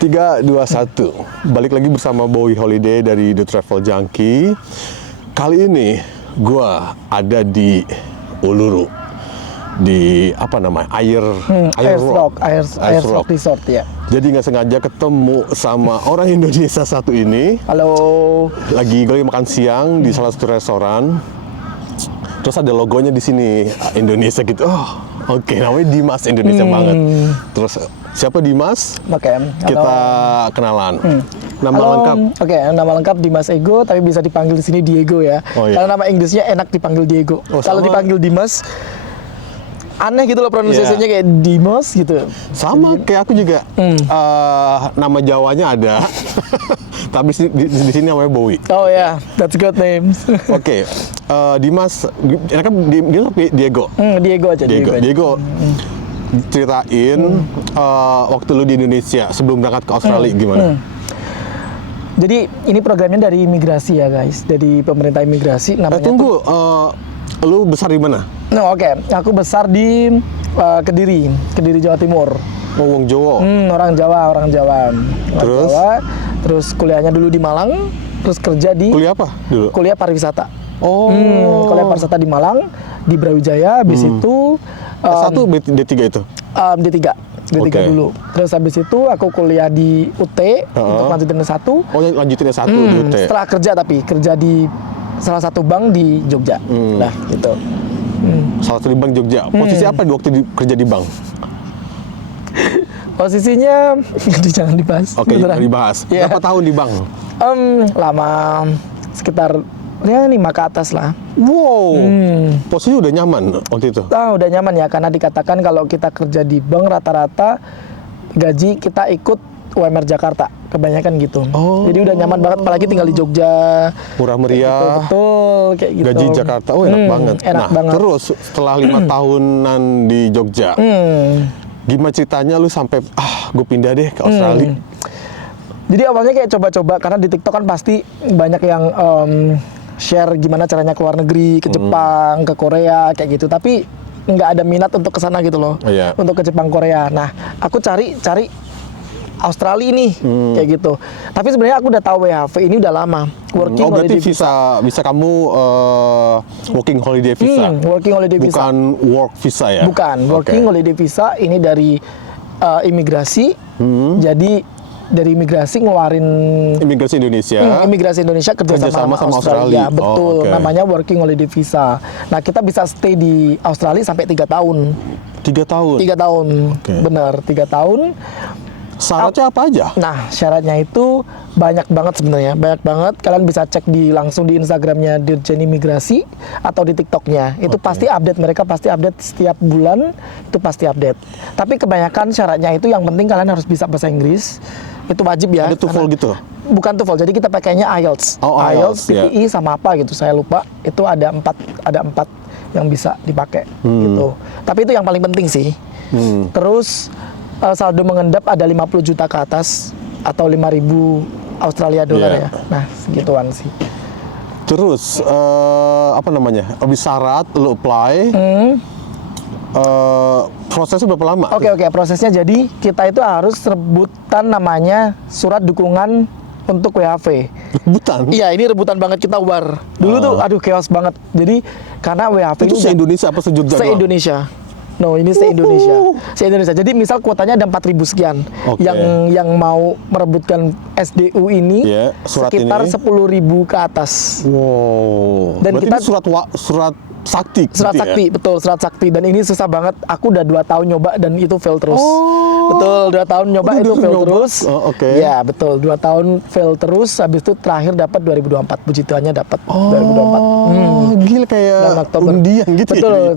3, 2, 1. Balik lagi bersama Bowie Holiday dari The Travel Junkie. Kali ini gua ada di Uluru. Di apa namanya? Air Rock Resort ya. Jadi nggak sengaja ketemu sama orang Indonesia satu ini. Halo. Gue lagi makan siang di salah satu restoran. Terus ada logonya di sini Indonesia gitu. Oh, oke, namanya Dimas Indonesia banget. Terus siapa Dimas? Oke. Kita kenalan. Nama Halo. lengkap. Oke, nama lengkap Dimas Ego, tapi bisa dipanggil di sini Diego ya. Oh, iya. Karena nama Inggrisnya enak dipanggil Diego. Oh, Kalau sama. dipanggil Dimas aneh gitu loh pronunciasinya kayak Dimas gitu. Sama kayak aku juga. Nama Jawanya ada. Tapi di sini namanya Bowie. Oh ya, that's good names. Oke. Dimas, enaknya Diego. Diego aja. Diego. Ceritain waktu lu di Indonesia sebelum berangkat ke Australia gimana? Jadi ini programnya dari imigrasi ya guys, dari pemerintah imigrasi namanya. Tunggu, lu besar di mana? No, oke. Aku besar di Kediri, Jawa Timur. Oh, wong Jawa. Orang Jawa. Terus? Terus kuliahnya dulu di Malang, terus kerja di Kuliah apa dulu? kuliah pariwisata. Oh. Kuliah pariwisata di Malang, di Brawijaya, habis itu S1 D3 itu? D3 Oke. dulu. Terus habis itu aku kuliah di UT untuk lanjutin S1. Oh, lanjutin S1 di UT. Setelah kerja di salah satu bank di Jogja. Nah, gitu. Salah satu di bank Jogja. Posisi apa waktu kerja di bank? Posisinya jangan dibahas. Oke, beneran. dibahas. Iya. Berapa tahun di bank? Lama, sekitar ya 5 ke atas lah. Wow. Posisi udah nyaman waktu itu? Udah nyaman ya, karena dikatakan kalau kita kerja di bank rata-rata gaji kita ikut UMR Jakarta, kebanyakan gitu. Oh. Jadi udah nyaman banget, apalagi tinggal di Jogja. Murah Kayak gitu, meriah. betul, kayak gitu. Gaji Jakarta, oh enak banget. Enak banget. Terus setelah 5 tahunan di Jogja, gimana ceritanya lu sampai gue pindah deh ke Australia? Jadi awalnya kayak coba-coba, karena di TikTok kan pasti banyak yang share gimana caranya ke luar negeri, ke Jepang, ke Korea, kayak gitu. Tapi nggak ada minat untuk ke sana gitu loh, Iya. untuk ke Jepang, Korea. Nah, aku cari Australia ini, kayak gitu. Tapi sebenarnya aku udah tahu WHV ini udah lama. Working berarti holiday visa. bisa kamu working holiday visa? Working holiday visa. Bukan work visa ya? Bukan, working Oke. holiday visa ini dari imigrasi. Jadi dari imigrasi ngeluarin Imigrasi Indonesia. imigrasi Indonesia kerjasama sama Australia. Betul, Oh, oke. namanya working holiday visa. Nah, kita bisa stay di Australia sampai 3 tahun. 3 tahun? 3 tahun, Oke. bener, 3 tahun. Syaratnya apa aja? Nah, syaratnya itu banyak banget sebenarnya, banyak banget. Kalian bisa cek langsung di Instagramnya Dirjen Imigrasi atau di TikToknya. Itu pasti update, mereka pasti update setiap bulan, itu pasti update. Tapi kebanyakan syaratnya itu yang penting kalian harus bisa bahasa Inggris. Itu wajib ya. Ada TOEFL gitu? Bukan TOEFL, jadi kita pakainya IELTS. Oh, IELTS, PTE sama apa gitu, saya lupa. Itu ada 4 yang bisa dipakai gitu. Tapi itu yang paling penting sih. Terus saldo mengendap ada 50 juta ke atas atau 5.000 Australia dolar Yeah. ya. Nah, segituan sih. Terus apa namanya? Habis syarat lu apply. Prosesnya berapa lama? Oke, prosesnya jadi kita itu harus rebutan namanya surat dukungan untuk WHV. Rebutan? Iya, ini rebutan banget, kita war. Dulu tuh aduh chaos banget. Jadi karena WHV Itu ini se-Indonesia apa se-Jogja doang? se-Indonesia. No, ini se-Indonesia. Se-Indonesia. Jadi misal kuotanya ada 4.000 sekian. Oke. Yang mau merebutkan SDU ini Ya, surat sekitar ini. 10.000 ke atas. Wow. Dan Berarti kita- ini surat sakti. Surat gitu sakti, ya? betul, surat sakti. Dan ini susah banget. Aku udah 2 tahun nyoba dan itu fail terus. Oh. Betul, 2 tahun nyoba Udah itu fail nyoba? terus. Oh, oke. Ya, betul. 2 tahun fail terus. Habis itu terakhir dapat 2024. Puji Tuhannya dapat 2024. Oh, gila kayak Bulan Oktober. undian gitu Betul, ya?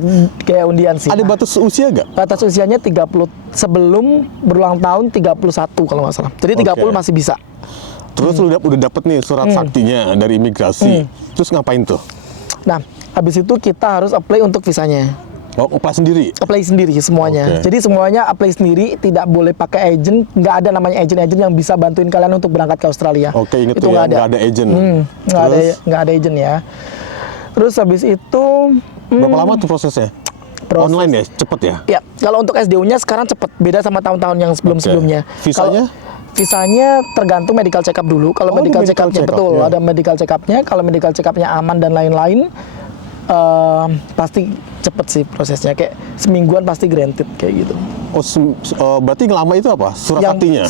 kayak undian sih. Ada Nah, batas usia gak? batas usianya 30 sebelum berulang tahun 31 kalau nggak salah. Jadi 30 Oke. masih bisa. Terus lu udah dapet nih surat saktinya dari imigrasi. Terus ngapain tuh? Nah, habis itu kita harus apply untuk visanya. Oh, apply sendiri? Apply sendiri semuanya. Oke. Jadi semuanya apply sendiri, tidak boleh pakai agent. Nggak ada namanya agent yang bisa bantuin kalian untuk berangkat ke Australia. Oke, inget itu tuh ya, nggak nggak ada agent. Nggak ada agent ya. Terus habis itu Berapa lama tuh prosesnya? Proses. Online ya, cepet ya? ya, kalau untuk SDU-nya sekarang cepet, beda sama tahun-tahun yang sebelum-sebelumnya. Visanya? Kalau Visanya tergantung medical check up dulu. Kalau Oh, ada medical check medical up-nya check up, betul, ya. ada medical check up-nya. Kalau medical check up-nya aman dan lain-lain, pasti cepet sih prosesnya. Kayak semingguan pasti granted kayak gitu. Berarti yang lama itu apa? Surat Yang saktinya?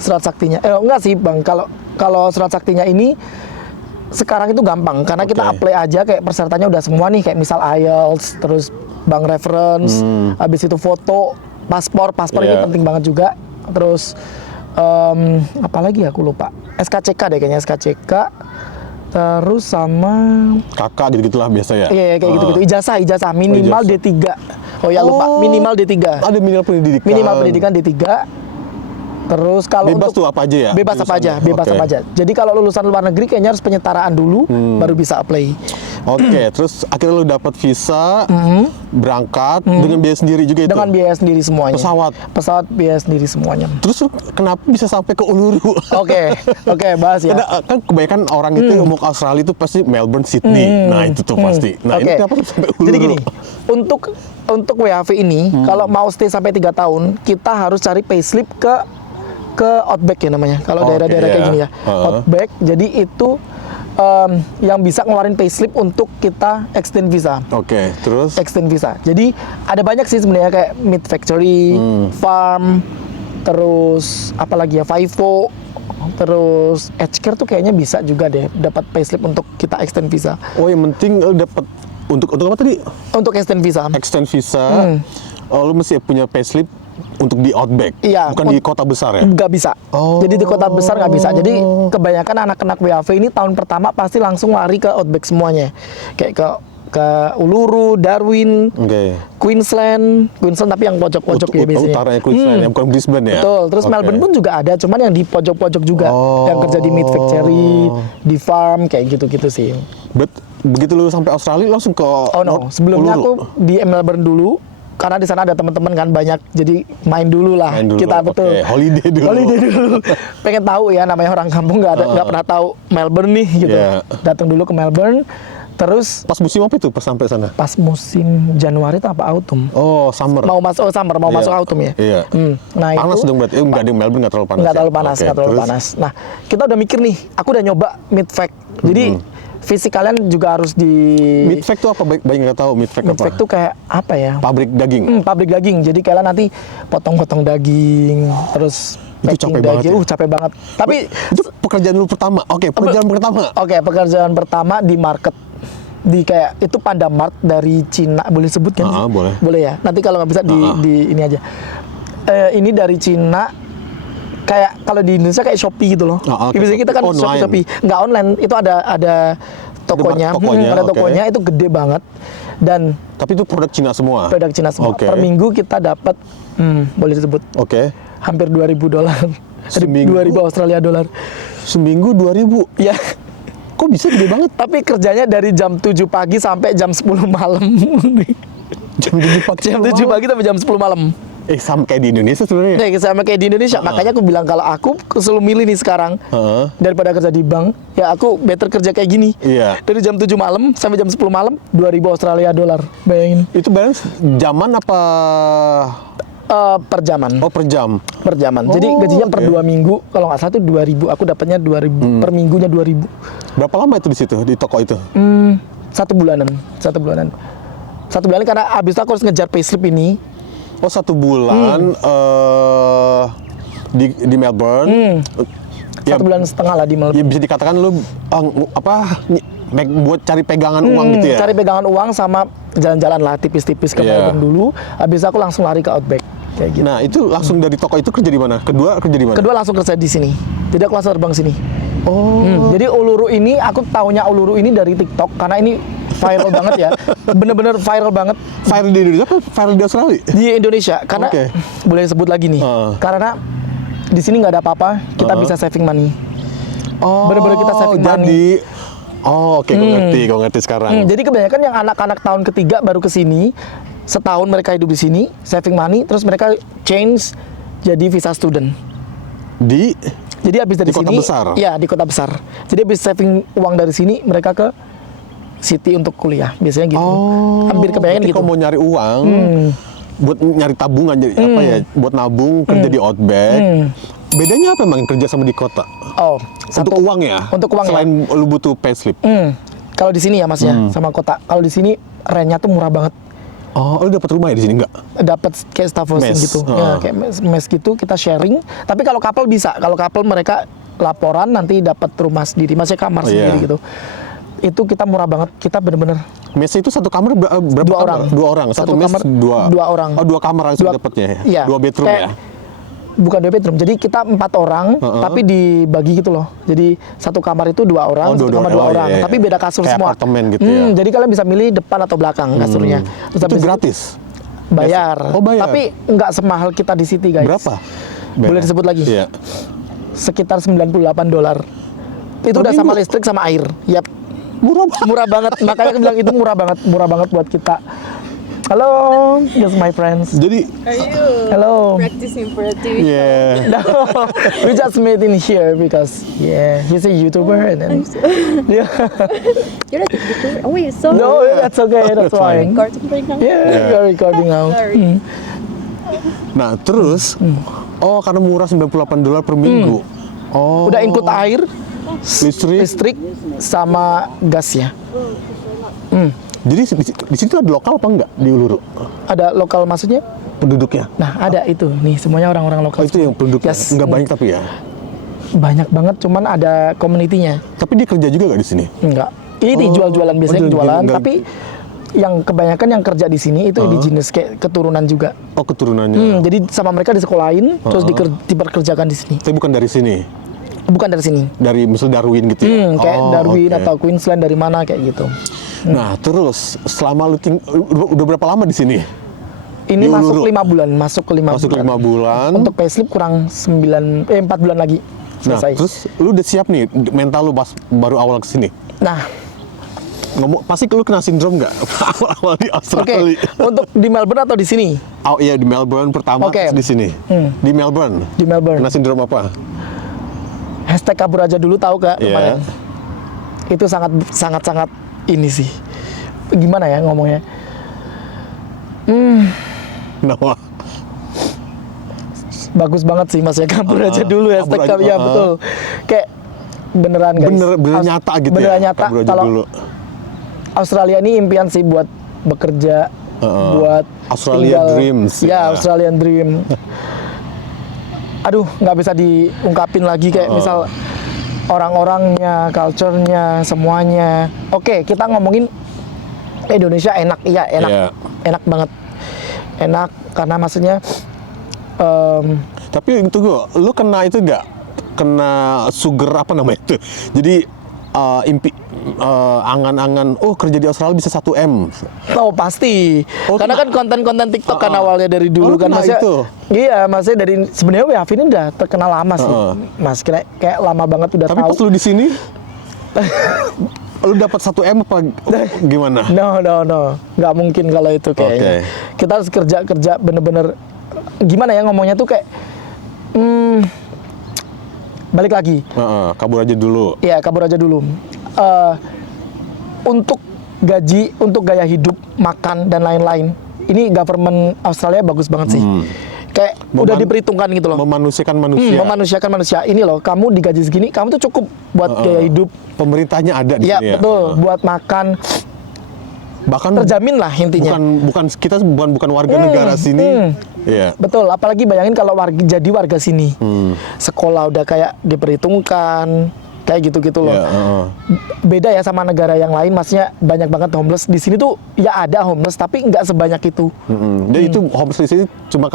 Surat saktinya. Enggak sih Bang, kalau surat saktinya ini sekarang itu gampang karena kita Oke. apply aja kayak persyaratannya udah semua nih, kayak misal IELTS, terus bank reference, habis itu foto, paspor itu Yeah. penting banget juga. Terus apalagi aku lupa. SKCK deh kayaknya, SKCK. Terus sama Kakak gitu-gitulah biasa ya? iya kayak gitu-gitu. Ijazah minimal ijazah. D3. Oh ya lupa, minimal D3. Ada minimal pendidikan. Minimal pendidikan D3. Terus kalau Bebas untuk tuh apa aja ya? bebas apa aja, jurusannya? bebas Oke. apa aja. Jadi kalau lulusan luar negeri kayaknya harus penyetaraan dulu baru bisa apply. Oke, terus akhirnya lu dapat visa, berangkat dengan biaya sendiri juga itu. Dengan biaya sendiri semuanya. Pesawat? Biaya sendiri semuanya. Terus lu kenapa bisa sampai ke Uluru? Oke, bahas ya. Karena kan kebanyakan orang itu mau ke Australia itu pasti Melbourne, Sydney. Nah itu tuh pasti. Nah ini Oke. kenapa lu sampai Uluru? Jadi gini, untuk WHV ini kalau mau stay sampai 3 tahun, kita harus cari payslip ke Outback ya namanya. Kalau Oke, daerah-daerah kayak ya. gini ya. Outback. Jadi itu yang bisa ngeluarin payslip untuk kita extend visa. Oke, terus? Extend visa. Jadi ada banyak sih sebenarnya kayak meat factory, farm, terus apalagi ya FIFO, terus Edgecare tuh kayaknya bisa juga deh dapat payslip untuk kita extend visa. Oh yang penting lu dapat untuk apa tadi? Untuk extend visa. Extend visa. Lu mesti punya payslip untuk di Outback, Iya, bukan di kota besar ya? Nggak bisa. Oh. Jadi di kota besar nggak bisa. Jadi kebanyakan anak-anak WHV ini tahun pertama pasti langsung lari ke Outback semuanya. Kayak ke Uluru, Darwin, Oke. Queensland tapi yang pojok-pojok ya biasanya. Utaranya Queensland, yang bukan Brisbane ya? Betul. Terus Oke. Melbourne pun juga ada, cuman yang di pojok-pojok juga, Oh. yang kerja di meat factory, di farm kayak gitu-gitu sih. Begitu lu sampai Australia langsung ke Oh no, sebelumnya Uluru? aku di Melbourne dulu. Karena di sana ada teman-teman kan banyak, jadi main dulu lah. Main dulu, Kita betul. oke. Holiday dulu. Holiday dulu. Pengen tahu ya, namanya orang kampung nggak pernah tahu Melbourne nih gitu. Iya. Datang dulu ke Melbourne, terus Pas musim apa itu pas sampai sana? pas musim Januari atau apa autumn. Oh, summer. Mau masuk summer, mau Iya. masuk autumn ya. Iya. Nah Panas itu dong berarti. Enggak di Melbourne enggak terlalu panas. nggak ya? terlalu panas, Oke, nggak terlalu terus? panas. Nah kita udah mikir nih, aku udah nyoba mid-fact. Jadi fisik kalian juga harus di Meatpack tuh apa? Banyak nggak tahu meatpack apa? mid-fact tuh kayak apa ya? Pabrik daging. Pabrik daging. Jadi kalian nanti potong-potong daging, terus Itu packing capek banget daging. ya? Capek banget. Tapi Itu pekerjaan lu pertama. Oke, pekerjaan pertama. oke, pekerjaan pertama di market. Di kayak itu Pandamart dari Cina, boleh sebut kan? Ah, boleh. Boleh ya. Nanti kalau nggak bisa di ini aja. Ini dari Cina. Kayak kalau di Indonesia kayak Shopee gitu loh. Ah, oke, Biasanya kita kan online. Shopee. Nggak online, itu ada tokonya. tokonya, Ada oke. tokonya, itu gede banget. Dan Tapi itu produk Cina semua. produk Cina semua. Oke. Per minggu kita dapat, boleh disebut, Oke. hampir $2.000. Seminggu? 2.000 Australia dolar. Seminggu 2.000. Ya, Kok bisa gede banget? tapi kerjanya dari jam 7 pagi sampai jam 10 malam. Jam 7 pagi. Jam 7 pagi sampai jam 10 malam. Sama kayak di Indonesia sebenarnya. Nah, sama kayak di Indonesia. Makanya aku bilang kalau aku selalu milih nih sekarang Heeh. daripada kerja di bank, ya aku better kerja kayak gini. Iya. Dari jam 7 malam sampai jam 10 malam, 2.000 Australia dolar. Bayangin. Itu balance jaman apa? Per jaman. Oh, per jam. Per jaman. Jadi Oh, gajinya per oke. 2 minggu, kalau nggak salah tuh 2.000. Aku dapatnya 2.000 per minggunya 2.000. Berapa lama itu di situ di toko itu? 1 bulanan. 1 bulanan. 1 bulan karena abis itu aku harus ngejar payslip ini. Oh, 1 bulan di Melbourne. Ya, 1 bulan setengah lah di ya Melbourne. bisa dikatakan lu buat cari pegangan uang gitu ya. Cari pegangan uang sama jalan-jalan lah tipis-tipis ke Iya. Melbourne dulu. Abis itu aku langsung lari ke Outback. Kayak gitu. Nah, itu langsung dari toko itu kerja di mana? Kedua kerja di mana? Kedua langsung kerja di sini. Jadi aku langsung terbang sini. Oh. Jadi Uluru ini, aku taunya Uluru ini dari TikTok karena ini viral banget ya. Bener-bener viral banget Viral di Indonesia apa viral di Australia? di Indonesia. Karena Oke. boleh sebut lagi nih. Karena di sini nggak ada apa-apa, kita bisa saving money. Oh. Bener-bener kita saving money. Jadi oke, gue ngerti sekarang. Jadi kebanyakan yang anak-anak tahun ketiga baru ke sini, setahun mereka hidup di sini, saving money, terus mereka change jadi visa student. Jadi habis dari Di kota sini, besar? ya di kota besar. Jadi habis saving uang dari sini, mereka ke city untuk kuliah, biasanya gitu. Hampir kebanyakan Berarti gitu. kalau mau nyari uang, buat nyari tabungan, jadi apa ya, buat nabung kerja di Outback, Bedanya apa emang kerja sama di kota? Oh, Untuk uang ya? Untuk uang ya. Selain lu butuh payslip. Kalau di sini ya Mas ya, sama kota. Kalau di sini rentnya tuh murah banget. Oh, lu dapat rumah ya di sini nggak? Dapat kayak staff housing Mes. gitu. Ya, kayak mes gitu kita sharing. Tapi kalau couple bisa. Kalau couple mereka laporan nanti dapat rumah sendiri, masih kamar sendiri iya. gitu. Itu kita murah banget. Kita bener-bener Mes itu satu kamar berapa Dua kamar? orang. Dua orang. Satu mes kamar, dua orang. Oh, 2 kamar langsung dapatnya. Iya. 2 bedroom Kayak- ya. Bukan 2 bedroom. Jadi kita 4 orang, tapi dibagi gitu loh. Jadi satu kamar itu 2 orang, Oh, satu dua-dua. kamar 2 Oh, orang. iya, iya. Tapi beda kasur Kayak semua. apartemen gitu ya. Jadi kalian bisa milih depan atau belakang kasurnya. Terus Itu habis gratis. bayar. Oh, bayar. Tapi nggak semahal kita di City guys. Berapa? Boleh disebut lagi? Iya. Sekitar $98. Itu Per udah sama minggu? listrik sama air. Yap. Murah banget. Murah banget. Makanya aku bilang itu murah banget buat kita. Halo, yes my friends. Jadi, Are you Hello. practicing for a TV show? yeah. No, we just met in here because he's a YouTuber and then yeah. You're not a YouTuber. Oh wait, so No, that's okay, that's fine. recording right now? Yeah, we're recording now. Sorry. Nah, terus oh karena murah $98 per minggu. Oh. Udah include air, listrik. listrik sama gas ya. Jadi di situ ada lokal apa enggak di Uluru? Ada lokal maksudnya? Penduduknya. Nah, ada itu. Nih, semuanya orang-orang lokal. Oh, itu yang penduduknya. Yes. Enggak banyak tapi ya. Banyak banget, cuman ada community-nya. Tapi dia kerja juga nggak di sini? Enggak. Ini jual-jualan biasanya jual- jualan, enggak. tapi yang kebanyakan yang kerja di sini itu indigenous kayak keturunan juga. Oh, keturunannya. Jadi sama mereka disekolahin, terus diperkerjakan di sini. Tapi bukan dari sini. Bukan dari sini. Dari misal Darwin gitu ya. Kayak Oh, Darwin oke. atau Queensland dari mana kayak gitu. Nah, terus selama lu udah berapa lama di sini? Ini Di masuk Uluru? 5 bulan, masuk ke 5 Masuk bulan. 5 bulan. Untuk payslip kurang 4 bulan lagi Nah, selesai. terus lu udah siap nih mental lu pas baru awal kesini? Nah, Pasti lu kena sindrom nggak awal-awal di oke. Australia? Untuk di Melbourne atau di sini? Oh iya di Melbourne pertama, Oke. terus di sini. Di Melbourne. Di Melbourne. Kena sindrom apa? Hashtag kabur aja dulu tahu Kak Iya. kemarin. Itu sangat ini sih. Gimana ya ngomongnya? Kenapa? Bagus banget sih Mas ya kabur aja dulu kabur hashtag aja, ya betul. Kayak beneran guys. Bener nyata gitu beneran ya? nyata. Kabur aja Kalau dulu. Australia ini impian sih buat bekerja, buat Australia Dreams, Ya, ya. Australian Dream. Aduh, nggak bisa diungkapin lagi kayak misal orang-orangnya, culture-nya, semuanya. Oke, kita ngomongin Indonesia enak, iya enak, Iya. enak banget, enak karena maksudnya Tapi itu lu kena itu nggak? Kena sugar apa namanya itu? Jadi angan-angan, oh kerja di Australia bisa 1 M. oh pasti, Oh, karena kan konten-konten TikTok kan awalnya dari Oh, lu dulu kan kena maksudnya. itu? Iya, maksudnya dari sebenarnya WHV ini udah terkenal lama sih, Mas. Kayak lama banget udah Tapi tahu. pas lu di sini, lu dapat 1 M apa gimana? No, nggak mungkin kalau itu kayaknya. Oke. Kita harus kerja bener-bener gimana ya ngomongnya tuh kayak balik lagi. Kabur aja dulu. Ya kabur aja dulu. Untuk gaji, untuk gaya hidup, makan dan lain-lain, ini government Australia bagus banget sih. Kayak udah diperhitungkan gitu loh. Memanusiakan manusia. Memanusiakan manusia. Ini loh, kamu digaji segini, kamu tuh cukup buat gaya hidup. Pemerintahnya ada di Ya sini betul, buat makan Bahkan terjamin lah intinya. kita bukan warga negara sini. Iya. Betul, apalagi bayangin kalau jadi warga sini, sekolah udah kayak diperhitungkan, kayak gitu-gitu loh. Iya, Beda ya sama negara yang lain, maksudnya banyak banget homeless. Di sini tuh ya ada homeless, tapi nggak sebanyak itu. Dan itu homeless di sini cuma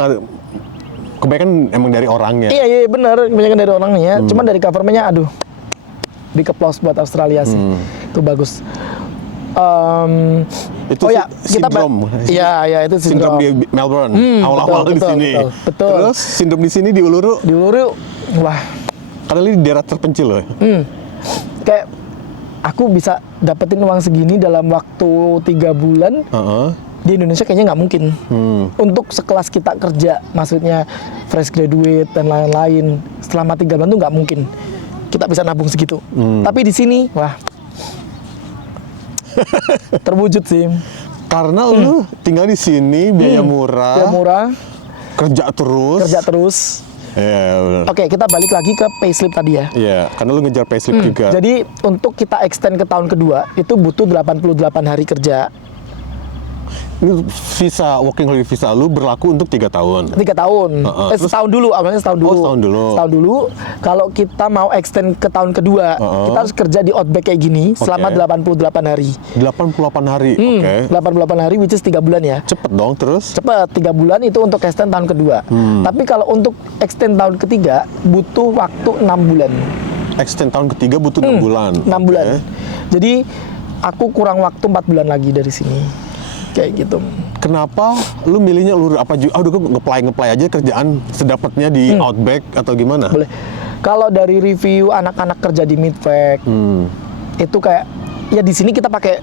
kebanyakan emang dari orangnya. Iya bener, kebanyakan dari orangnya. Cuman dari government-nya, aduh, big applause buat Australia sih, itu bagus. Itu oh ya, sindrom. Iya itu Sindrom sindrom. di Melbourne awal-awal di betul, sini. betul. Terus sindrom di sini di Uluru Di Uluru, wah, karena ini di daerah terpencil loh. kayak aku bisa dapetin uang segini dalam waktu 3 bulan. Di Indonesia kayaknya nggak mungkin. Untuk sekelas kita kerja, maksudnya fresh graduate dan lain-lain, selama 3 bulan tuh nggak mungkin kita bisa nabung segitu. Tapi di sini, wah, terwujud sih. Karena lu tinggal di sini biaya Biaya murah, murah, kerja terus. kerja terus. Iya, benar. Oke, kita balik lagi ke payslip tadi ya. Iya, karena lu ngejar payslip juga. Jadi untuk kita extend ke tahun kedua itu butuh 88 hari kerja. Ini visa working holiday visa lu berlaku untuk 3 tahun. 3 tahun. Terus- Setahun dulu, awalnya setahun dulu. Oh, setahun dulu. Setahun dulu. Kalau kita mau extend ke tahun kedua, kita harus kerja di Outback kayak gini selama 88 hari. 88 hari. Oke. 88 hari which is 3 bulan ya. Cepet dong terus. Cepet, 3 bulan itu untuk extend tahun kedua. Tapi kalau untuk extend tahun ketiga butuh waktu 6 bulan. Extend tahun ketiga butuh 6 bulan. 6 Oke. bulan. Jadi aku kurang waktu 4 bulan lagi dari sini. Kayak gitu. Kenapa lu milihnya ulur apa juga? Udah gue ngeplay aja kerjaan sedapatnya di Outback atau gimana? Boleh. Kalau dari review anak-anak kerja di Midvac, itu kayak ya di sini kita pakai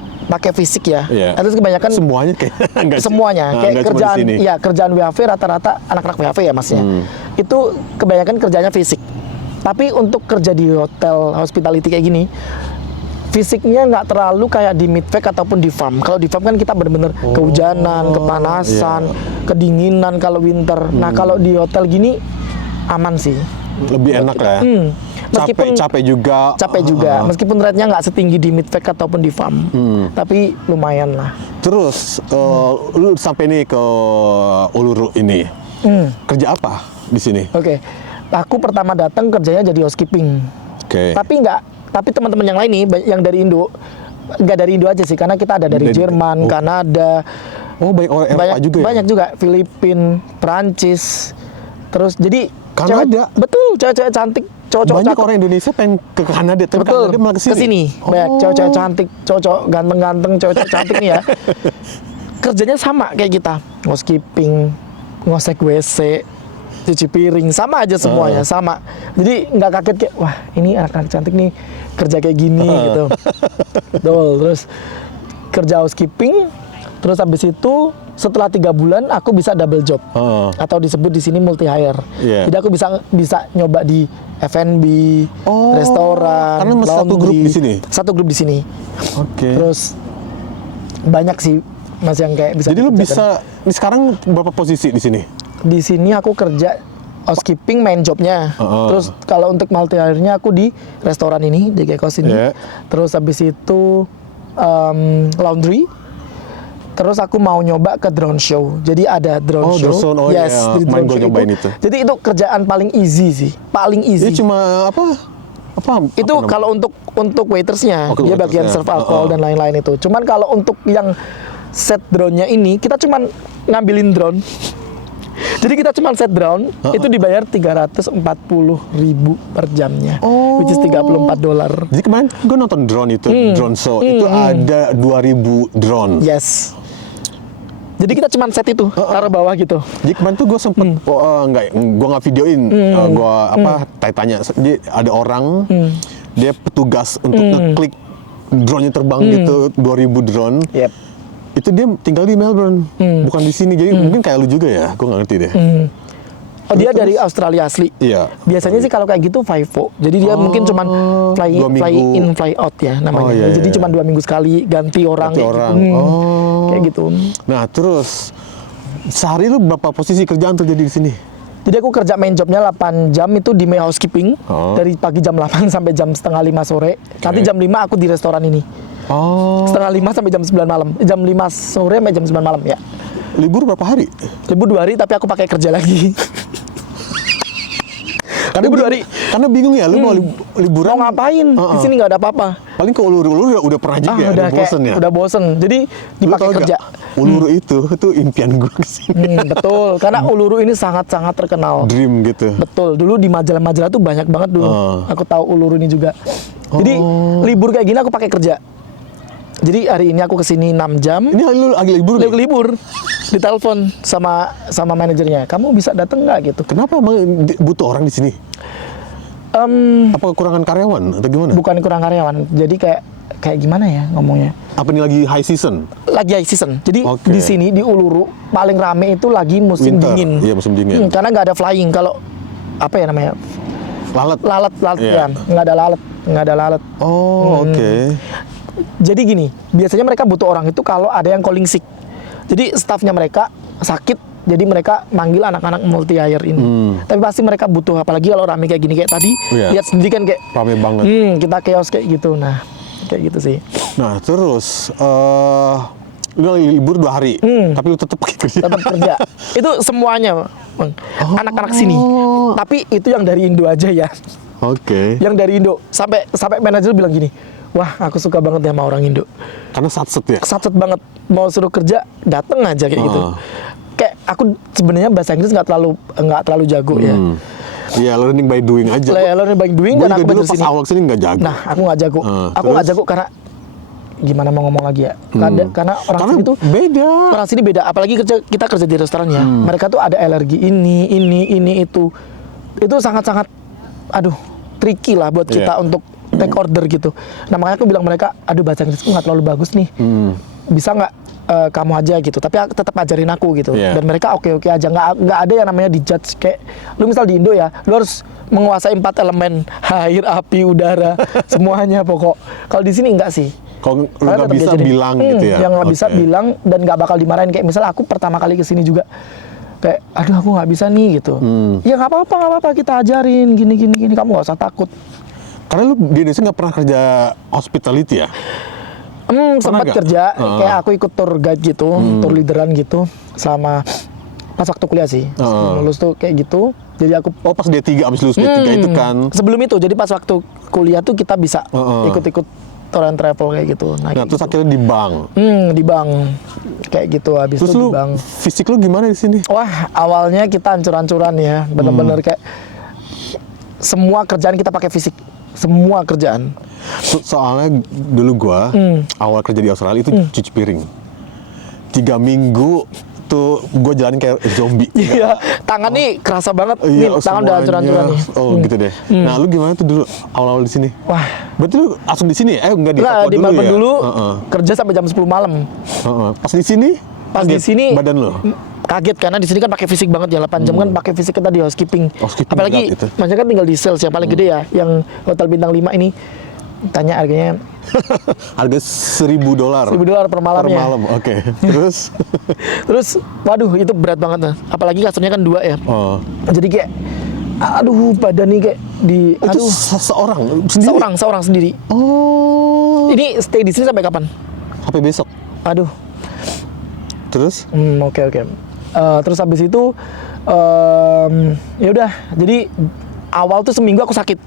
fisik ya. Iya. Terus kebanyakan Semuanya kayak enggak sih? semuanya Nah, kayak enggak cuma di kerjaan sini. ya kerjaan WHV rata-rata anak-anak WHV ya masnya. Itu kebanyakan kerjanya fisik. Tapi untuk kerja di hotel hospitality kayak gini fisiknya nggak terlalu kayak di Midvac ataupun di farm. Kalau di farm kan kita bener-bener kehujanan, kepanasan, kedinginan kalau winter. Nah kalau di hotel gini aman sih. Lebih enak ya. Meskipun Capek juga. capek juga, meskipun rate-nya nggak setinggi di Midvac ataupun di farm, tapi lumayan lah. Terus lu sampai nih ke Uluru ini. Kerja apa di sini? Oke, aku pertama datang kerjanya jadi housekeeping. Oke. Tapi teman-teman yang lain nih, yang dari Indo, nggak dari Indo aja sih, karena kita ada dari Jerman, Kanada, Oh, banyak orang Eropa juga ya? banyak juga, Filipina, Perancis, terus jadi Kanada? betul, cewek-cewek cantik, cowok-cowok Banyak cakep. orang Indonesia pengen ke Kanada, tapi Betul, Kanada malah kesini. banyak cewek-cewek cantik, cowok-cowok ganteng-ganteng, cewek-cewek cantik nih ya. Kerjanya sama kayak kita, housekeeping, ngosek WC, cuci piring, sama aja semuanya, sama. Jadi nggak kaget kayak, wah ini anak-anak cantik nih kerja kayak gini gitu. Betul, terus kerja housekeeping, terus habis itu setelah 3 bulan aku bisa double job atau disebut di sini multi hire. Iya. Jadi aku bisa nyoba di F&B, restoran, karena masih satu laundry. grup di sini? Satu grup di sini. Oke. Terus banyak sih mas yang kayak bisa. Jadi lu dikerjakan. bisa, ini sekarang berapa posisi di sini? Di sini aku kerja housekeeping main jobnya. Terus kalau untuk multi hire-nya aku di restoran ini di Gekos ini. Yeah. Terus habis itu laundry. Terus aku mau nyoba ke drone show. Jadi ada drone show. Drone show. Yes, Iya. di Main drone gue show nyobain itu. Jadi itu kerjaan paling easy sih. Paling easy. Ini cuma apa? Itu kalau untuk waitersnya, Oke, dia bagian waitersnya. serve alkohol dan lain-lain itu. Cuman kalau untuk yang set drone-nya ini, kita cuman ngambilin drone. Jadi kita cuman set drone, itu dibayar 340.000 per jamnya, which is $34. Jadi kemarin gue nonton drone itu, drone show itu ada 2000 drone. Yes. Jadi kita cuman set itu, taruh bawah gitu. Jadi kemarin tuh gue sempet gue nggak videoin, gue tanya. Jadi ada orang, dia petugas untuk ngeklik drone-nya terbang gitu, 2000 drone. Yep. Itu dia tinggal di Melbourne, bukan di sini. Jadi mungkin kayak lu juga ya, gue nggak ngerti deh. Oh dia dari Australia asli. Iya. Biasanya sih kalau kayak gitu FIFO. Jadi dia mungkin cuman fly 2 minggu. in fly out ya namanya. Oh, iya, Jadi iya. cuma 2 minggu sekali ganti orang. Ganti kayak orang. Gitu. Oh. Kayak gitu. Nah terus sehari lu berapa posisi kerjaan terjadi di sini? Jadi aku kerja main jobnya 8 jam itu di housekeeping dari pagi jam 8 sampai jam setengah 5 sore. Nanti jam 5 aku di restoran ini. Oh. Setengah 5 sampai jam 9 malam. Jam 5 sore sampai jam 9 malam ya. Libur berapa hari? Libur 2 hari tapi aku pakai kerja lagi. Libur 2 hari. Karena bingung ya, lu mau liburan Mau ngapain? Di sini nggak ada apa-apa. paling ke Uluru udah pernah juga ya, udah bosen ya. Udah bosen. Jadi Lu dipakai tau gak, kerja. Uluru itu impian gue kesini. Betul, karena Uluru ini sangat-sangat terkenal. Dream gitu. Betul, dulu di majalah-majalah tuh banyak banget dulu. Aku tahu Uluru ini juga. Jadi libur kayak gini aku pakai kerja. Jadi hari ini aku kesini 6 jam. Ini lu lagi libur nih? Lagi libur. Ditelepon sama manajernya. Kamu bisa datang nggak gitu? Kenapa emang butuh orang di sini? Apa kekurangan karyawan atau gimana? Bukan kurang karyawan. Jadi kayak gimana ya ngomongnya? Apa ini lagi high season? Lagi high season. Jadi Oke. di sini di Uluru paling rame itu lagi musim Winter. dingin. Iya, musim dingin. Karena nggak ada flying. Kalau apa ya namanya? Lalat. Lalat Iya. ya. Nggak ada lalat. Oh, oke. Jadi gini, biasanya mereka butuh orang itu kalau ada yang calling sick. Jadi stafnya mereka sakit Jadi mereka manggil anak-anak multi hire ini. Tapi pasti mereka butuh, apalagi kalau rame kayak gini kayak tadi. Iya. Lihat sendiri kan kayak Rame banget. kita chaos kayak gitu. Nah, kayak gitu sih. Nah, terus lu lagi libur 2 hari, tapi lu tetap kerja. Tetap kerja. Itu semuanya, Bang. Anak-anak sini. Tapi itu yang dari Indo aja ya. Oke. Yang dari Indo sampai manajer bilang gini, wah aku suka banget ya sama orang Indo. Karena satset ya. Satset banget, mau suruh kerja dateng aja kayak gitu. Kayak aku sebenarnya bahasa Inggris nggak terlalu jago ya. Iya, learning by doing aja. Learning by doing Gue dan aku dulu belajar pas sini. awal kesini nggak jago. Nah, aku nggak jago. Aku nggak jago karena gimana mau ngomong lagi ya? Karena orang Karena sini tuh beda. orang sini beda. Apalagi kita kerja di restoran ya. Mereka tuh ada alergi ini itu. Itu sangat-sangat, aduh, tricky lah buat kita untuk take order gitu. Nah makanya aku bilang mereka, aduh bahasa Inggrisku nggak terlalu bagus nih. Bisa nggak kamu aja gitu, tapi tetap ajarin aku gitu. Yeah. Dan mereka oke aja, nggak ada yang namanya dijudge kayak lu misal di Indo ya, lu harus menguasai 4 elemen, air, api, udara, semuanya pokok. Kalau di sini enggak sih. Kalau lu Kalian nggak tetap bisa diajarin. bilang gitu ya. Yang nggak bisa Oke. bilang dan nggak bakal dimarahin. Kayak misal aku pertama kali kesini juga kayak, aduh aku nggak bisa nih gitu. Ya nggak apa-apa kita ajarin gini, kamu nggak usah takut. Karena lu di Indonesia nggak pernah kerja hospitality ya? Sempat nggak? kerja, kayak aku ikut tour guide gitu, tour leaderan gitu, selama pas waktu kuliah sih. Sebelum lulus tuh kayak gitu. Jadi aku Oh, pas D3, abis lulus D3 itu kan. sebelum itu, jadi pas waktu kuliah tuh kita bisa ikut-ikut tour and travel kayak gitu. Nah, kayak terus gitu. akhirnya di bank. Di bank kayak gitu, habis Terus itu lu di bank. fisik lu gimana di sini? Wah, awalnya kita hancur-hancuran ya, bener-bener kayak semua kerjaan kita pakai fisik, semua kerjaan. Soalnya dulu gua awal kerja di Australia itu cuci piring. 3 minggu tuh gua jalanin kayak zombie. Iya, tangan nih kerasa banget, nih tangan udah hancur-hancuran nih. Oh, gitu deh. Nah, lu gimana tuh dulu awal-awal di sini? Wah, Berarti lu langsung di sini? Enggak di nggak, Papua di dulu Melbourne ya? dulu, Heeh. kerja sampai jam 10 malam. Heeh. Pas di sini? Pas di kaget sini badan lu? kaget karena di sini kan pakai fisik banget ya, 8 jam kan pakai fisik kita di housekeeping. Housekeeping Apalagi berat itu. maksudnya kan tinggal di sales yang paling gede ya, yang hotel bintang 5 ini. Tanya harganya Harga $1,000. $1.000 per malamnya. Per malam, oke. Terus? Terus, waduh itu berat banget nah. Apalagi kasurnya kan 2 ya. Oh. Jadi kayak, aduh badan nih kayak di, Itu aduh seorang sendiri? seorang sendiri. Oh. Ini stay di sini sampai kapan? Sampai besok. Aduh. Terus? Oke. Terus habis itu ya udah. Jadi awal tuh seminggu aku sakit,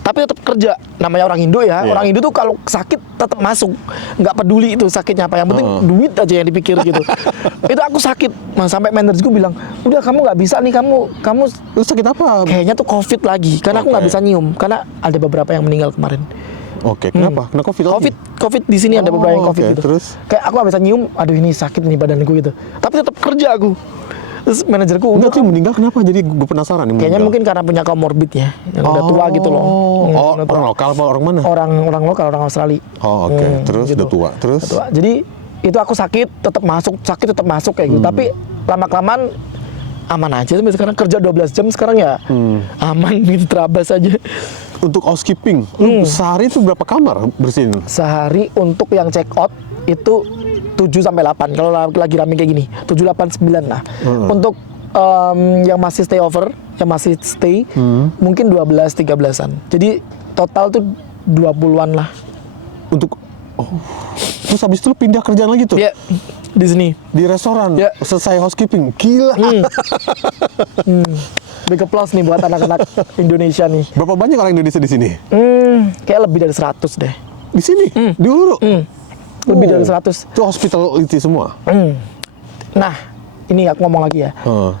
tapi tetap kerja. Namanya orang Indo ya. Iya. Orang Indo tuh kalau sakit tetap masuk, nggak peduli itu sakitnya apa. Yang penting duit aja yang dipikir gitu. Itu aku sakit, sampai manajerku bilang, udah kamu nggak bisa nih, kamu Lu sakit apa? kayaknya tuh COVID lagi. Karena aku nggak Oke. bisa nyium, karena ada beberapa yang meninggal kemarin. Oke, kenapa? Kena COVID lagi? COVID di sini ada beberapa yang COVID oke, gitu. terus? Kayak aku nggak bisa nyium, aduh ini sakit nih badanku gitu. Tapi tetap kerja aku. Terus manajerku udah Enggak tuh meninggal kenapa? Jadi gue penasaran nih kayaknya meninggal. mungkin karena punya comorbid ya, yang udah tua gitu loh. Oh, Udah tua. orang lokal apa orang mana? Orang lokal, orang Australia. Oh, oke. Terus udah tua. Terus? Udah tua. Jadi itu aku sakit tetap masuk kayak gitu. Tapi lama-kelamaan aman aja sampai sekarang, kerja 12 jam sekarang ya. Aman gitu, terabas aja. Untuk housekeeping, lu sehari itu berapa kamar bersihin? Sehari untuk yang check out itu 7 sampai 8 kalau lagi rame kayak gini. 7 8 9 lah. Untuk yang masih stay over, yang masih stay mungkin 12 13-an. Jadi total tuh 20-an lah. Untuk terus habis itu lu pindah kerjaan lagi tuh? Ya, di sini. Di restoran, Ya. selesai housekeeping. Gila. Big applause nih buat anak-anak Indonesia nih. Berapa banyak orang Indonesia di sini? Kayak lebih dari 100 deh. Di sini? Di Uluru? Lebih dari 100. Itu hospitality semua? Nah, ini aku ngomong lagi ya. Heeh.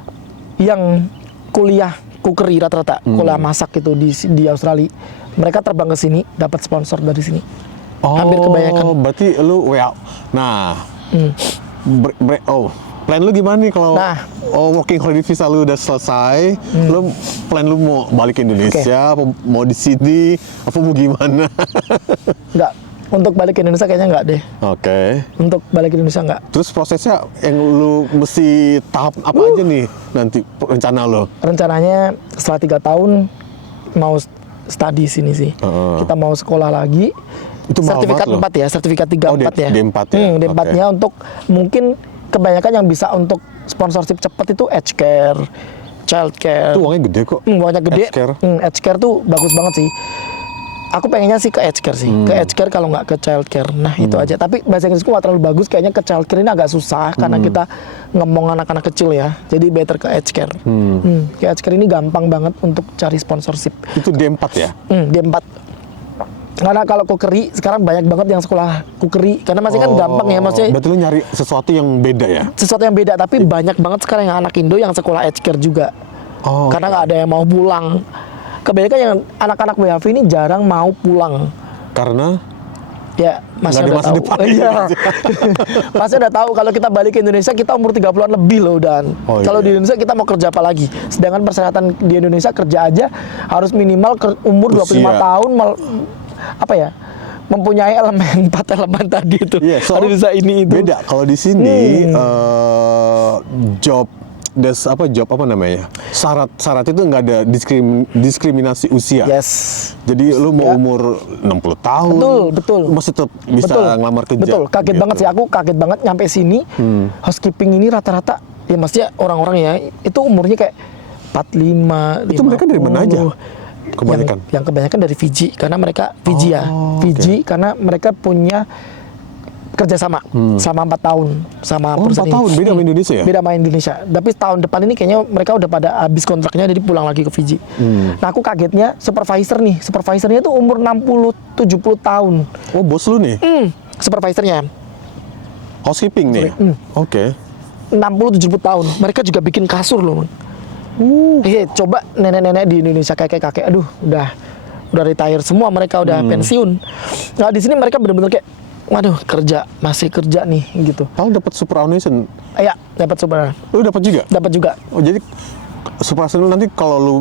Yang kuliah cookery rata-rata, kuliah masak itu di Australia, mereka terbang ke sini dapat sponsor dari sini. Hampir kebanyakan. Berarti lu WA. Nah. Plan lu gimana nih kalau Nah. working holiday visa lu udah selesai, lu plan lu mau balik ke Indonesia, apa mau di sini, apa mau gimana? Enggak. Untuk balik ke Indonesia kayaknya enggak deh. Oke. Untuk balik ke Indonesia enggak. Terus prosesnya yang lu mesti tahap apa aja nih nanti rencana lo? Rencananya setelah 3 tahun mau study sini sih. Kita mau sekolah lagi. Itu mahal sertifikat banget loh. 4 ya, sertifikat 3 Oh, 4 ya. D4 ya? D4-nya untuk mungkin kebanyakan yang bisa untuk sponsorship cepat itu Edge Care, Child Care. Itu uangnya gede kok. Uangnya gede. Edge Care. Edge Care tuh bagus banget sih. Aku pengennya sih ke Edge Care sih, ke Edge Care kalau nggak ke Child Care. Nah itu aja. Tapi bahasa Inggrisku nggak terlalu bagus. Kayaknya ke Child Care ini agak susah karena kita ngomong anak-anak kecil ya. Jadi better ke Edge Care. Ke Edge Care ini gampang banget untuk cari sponsorship. Itu D4 ya? D4. Karena kalau cookery sekarang banyak banget yang sekolah cookery karena masih kan gampang ya, maksudnya Berarti lu nyari sesuatu yang beda ya? sesuatu yang beda. Tapi banyak banget sekarang yang anak Indo yang sekolah Edge Care juga. Karena nggak ada yang mau pulang. Kebanyakan yang anak-anak WHV ini jarang mau pulang. Karena Ya, masih nggak ada udah masa tahu. depan. Iya. Masih udah tahu kalau kita balik ke Indonesia kita umur 30-an lebih loh dan kalau di Indonesia kita mau kerja apa lagi? Sedangkan persyaratan di Indonesia kerja aja harus minimal umur 25 Usia. tahun apa ya? Mempunyai elemen 4 elemen tadi itu. Iya, Harus bisa ini itu. beda. Kalau di sini job syarat itu nggak ada diskriminasi usia. Yes. Jadi lu mau Ya. umur 60 tahun, Betul. masih tetap bisa ngelamar kerja. Betul, kaget gitu. banget sih. Aku kaget banget nyampe sini. Housekeeping ini rata-rata, ya maksudnya orang-orang ya, itu umurnya kayak 45, Itu mereka dari mana aja? Kebanyakan. Yang kebanyakan dari Fiji, karena mereka Fiji Fiji karena mereka punya kerjasama selama 4 tahun sama 4 perusahaan tahun, ini. beda sama Indonesia ya? Beda sama Indonesia. Tapi tahun depan ini kayaknya mereka udah pada habis kontraknya jadi pulang lagi ke Fiji. Nah aku kagetnya supervisornya tuh umur 60-70 tahun. Oh, bos lu nih? Supervisornya Housekeeping nih? Oke. 60-70 tahun. Mereka juga bikin kasur loh. Iya, coba nenek-nenek di Indonesia kakek-kakek, aduh udah retire semua, mereka udah pensiun. Nah di sini mereka bener-bener kayak, waduh masih kerja nih gitu. Kalau dapat superannuation, Iya, dapat super, lu dapat juga? dapat juga. Oh, jadi superannuation lu nanti kalau lu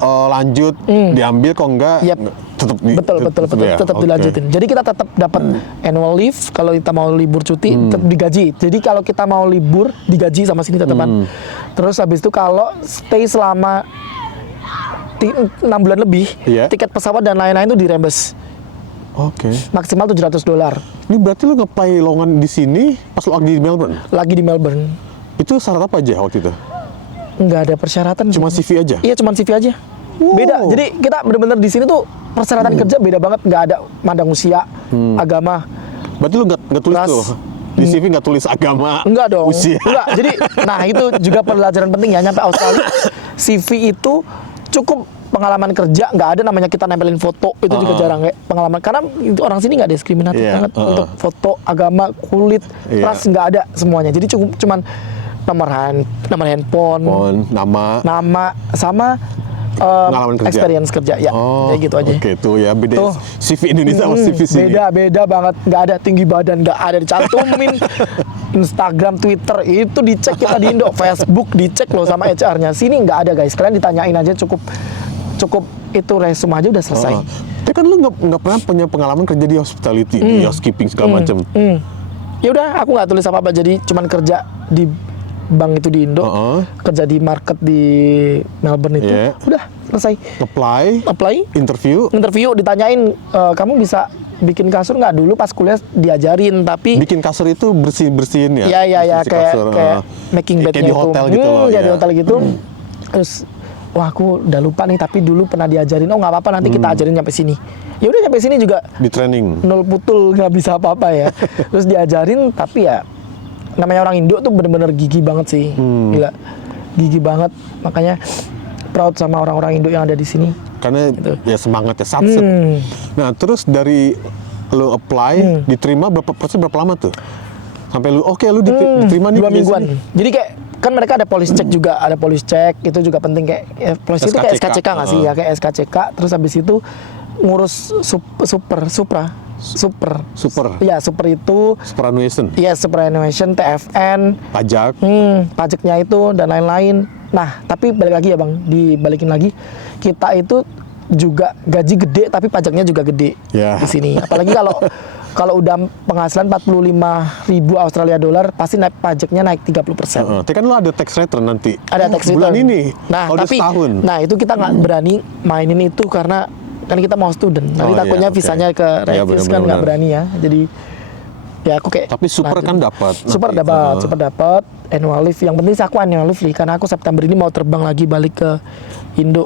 lanjut diambil, kalau enggak Yap. tetap Tetap dilanjutin. Jadi kita tetap dapat annual leave kalau kita mau libur cuti tetap digaji. Jadi kalau kita mau libur digaji sama sini tetepan. Terus habis itu kalau stay selama 6 bulan lebih, Iya. tiket pesawat dan lain-lain itu direimburse. Oke. Maksimal $700. Ini berarti lu nge-apply lowongan di sini pas lu lagi di Melbourne? Lagi di Melbourne. Itu syarat apa aja waktu itu? Nggak ada persyaratan. Cuma CV aja? Iya, cuma CV aja. Wow. Beda. Jadi kita benar-benar di sini tuh persyaratan kerja beda banget. Nggak ada mandang usia, agama. Berarti lu nggak tulis Ras. tuh? Di CV nggak tulis agama, Enggak dong. usia? Enggak. Jadi, nah itu juga pelajaran penting ya. Nyampe Australia, CV itu cukup pengalaman kerja. Nggak ada namanya kita nempelin foto. Itu juga jarang kayak pengalaman. Karena itu orang sini nggak diskriminatif Iya, banget untuk foto, agama, kulit, Iya. ras nggak ada semuanya. Jadi cuman nomor handphone, nama sama Pengalaman kerja. experience kerja ya, kayak gitu aja. Oke, tuh ya beda Tuh. CV Indonesia sama CV sini. Beda banget, nggak ada tinggi badan, nggak ada dicantumin. Instagram, Twitter itu dicek kita di Indo, Facebook dicek loh sama HR-nya. Sini nggak ada guys, kalian ditanyain aja cukup itu resume aja udah selesai. Tapi kan lu nggak pernah punya pengalaman kerja di hospitality, di housekeeping segala macam. Ya udah, aku nggak tulis apa-apa, jadi cuman kerja di bank itu di Indo, kerja di market di Melbourne itu, udah selesai. Apply, interview, ditanyain, kamu bisa bikin kasur nggak? Dulu pas kuliah diajarin, tapi bikin kasur itu bersihin ya? Iya, Bersih kayak kasur, making bed-nya kayak di hotel gitu loh. Kayak di ya. hotel gitu. Terus, wah aku udah lupa nih, tapi dulu pernah diajarin. Oh nggak apa-apa, nanti kita ajarin nyampe sini. Ya udah nyampe sini juga Di training. nol putul, nggak bisa apa-apa ya. Terus diajarin, tapi ya namanya orang Indo tuh bener-bener gigi banget sih, gila, gigi banget. Makanya proud sama orang-orang Indo yang ada di sini. Karena ya semangat ya, satset. Nah terus dari lu apply, diterima proses berapa lama tuh? Sampai lu lu diterima nih 2 mingguan. sini. Jadi kayak kan mereka ada police check juga, ada police check itu juga penting kayak police itu kayak SKCK nggak sih ya, kayak SKCK. Terus habis itu ngurus super. Iya, super itu. Superannuation. Iya, superannuation, TFN, Pajak. pajaknya itu dan lain-lain. Nah, tapi balik lagi ya Bang, dibalikin lagi, kita itu juga gaji gede tapi pajaknya juga gede Ya. di sini. Apalagi kalau udah penghasilan 45.000 Australia dolar, pasti pajaknya naik 30%. Tapi kan lu ada tax return nanti. Ada tax return Bulan ini. Nah, udah tapi setahun. nah itu kita nggak berani mainin itu karena kan kita mau student. Nanti takutnya iya, oke. visanya ke refuse Iya, kan nggak benar-benar. berani ya. Jadi Ya aku kayak Tapi super lanjut. kan dapat. Super nanti. dapat, super dapat annual leave. Yang penting sih aku annual leave nih, karena aku September ini mau terbang lagi balik ke Indo.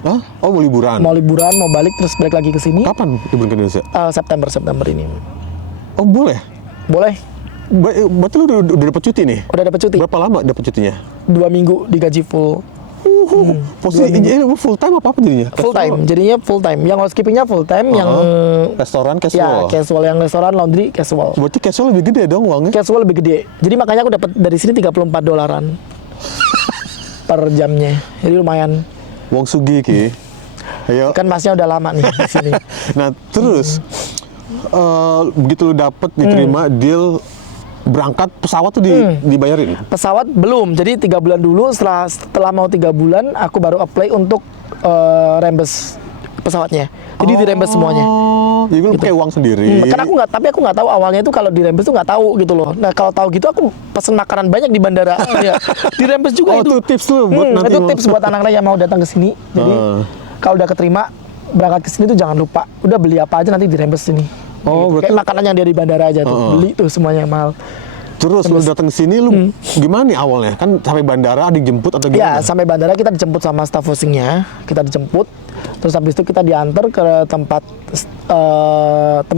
Hah? Oh, mau liburan. Mau liburan, mau balik terus balik lagi ke sini. Kapan liburan ke Indonesia? September ini. Oh, boleh. Boleh. Berarti lu udah dapat cuti nih? Udah dapat cuti. Berapa lama dapat cutinya? 2 minggu digaji full. Posisi ini full time apa jadinya? Full time. Jadinya full time. Yang housekeepingnya full time, yang Restoran ya casual. casual, yang restoran laundry casual. Berarti casual lebih gede dong uangnya? Casual lebih gede. Jadi makanya aku dapat dari sini $34 per jamnya. Jadi lumayan. Wong Sugi ki. Ayo. Kan masnya udah lama nih di sini. Nah terus begitu lu dapet diterima deal berangkat pesawat tuh dibayarin. Pesawat belum. Jadi 3 bulan dulu. Setelah mau 3 bulan, aku baru apply untuk reimburse pesawatnya. Jadi di reimburse semuanya. Jadi lu pakai uang sendiri. Kan tapi aku nggak tahu awalnya itu kalau di reimburse tuh nggak tahu gitu loh. Nah kalau tahu gitu aku pesen makanan banyak di bandara. Ya. Di reimburse juga Oh itu. itu tips lu buat nanti Itu mau- tips buat anak-anak yang mau datang ke sini. Jadi kalau udah keterima berangkat ke sini tuh jangan lupa. Udah beli apa aja nanti di reimburse sini. Oh, Gitu. berarti- Kayak makanan yang dari bandara aja tuh. Beli tuh semuanya yang mahal. Terus lu datang ke sini lu gimana nih awalnya? Kan sampai bandara dijemput atau Ya, gimana? sampai bandara kita dijemput sama staff hostingnya, kita dijemput, terus habis itu kita diantar ke tempat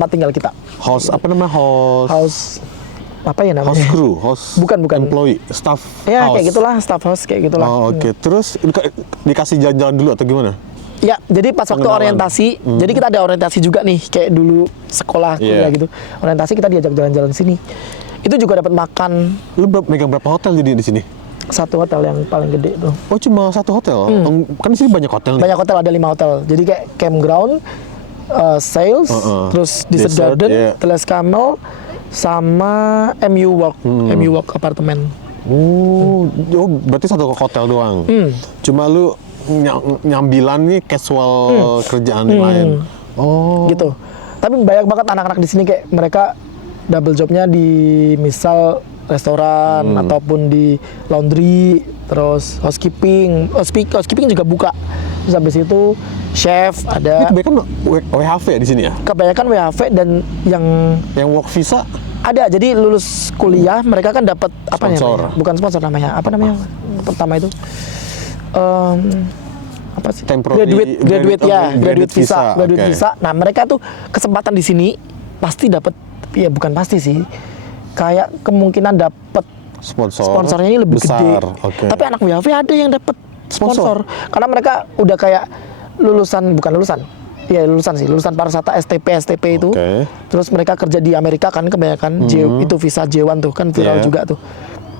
tinggal kita. House apa namanya? House House apa ya namanya? house crew, house Bukan. employee, staff Ya house. kayak gitulah, staff house kayak gitulah. Oh, oke. Terus dikasih jalan-jalan dulu atau gimana? Ya, jadi pas waktu Pengenalan. orientasi, jadi kita ada orientasi juga nih, kayak dulu sekolah kuliah Iya. gitu. Orientasi kita diajak jalan-jalan sini. Itu juga dapat makan Lu megang berapa hotel jadi di sini? satu hotel yang paling gede tuh. Oh, cuma satu hotel? Kan di sini banyak hotel nih. Banyak hotel, ada 5 hotel. Jadi kayak campground, sales, terus Desert Desert, Garden, iya. Teles Camel, sama MU Walk apartemen. Oh, berarti satu hotel doang. Cuma lu nyambilan nih casual kerjaan yang lain. Oh. Gitu. Tapi banyak banget anak-anak di sini kayak mereka double jobnya di misal restoran ataupun di laundry, terus housekeeping. Housekeeping juga buka. Terus habis itu chef Ini ada. kebanyakan WHV ya di sini ya? Kebanyakan WHV dan yang Yang work visa ada. Jadi lulus kuliah mereka kan dapat apa Sponsor. namanya? Bukan sponsor namanya. Apa namanya? Pertama itu apa sih? Temporary Graduate visa. Graduate oke. visa. Nah, mereka tuh kesempatan di sini pasti dapat, ya bukan pasti sih. Kayak kemungkinan dapat sponsornya ini lebih besar. gede. Oke. Tapi anak WHV ada yang dapat sponsor. Karena mereka udah kayak bukan lulusan. Iya lulusan pariwisata STP itu. Oke. Terus mereka kerja di Amerika kan kebanyakan. Itu visa J1 tuh kan viral Iya. juga tuh.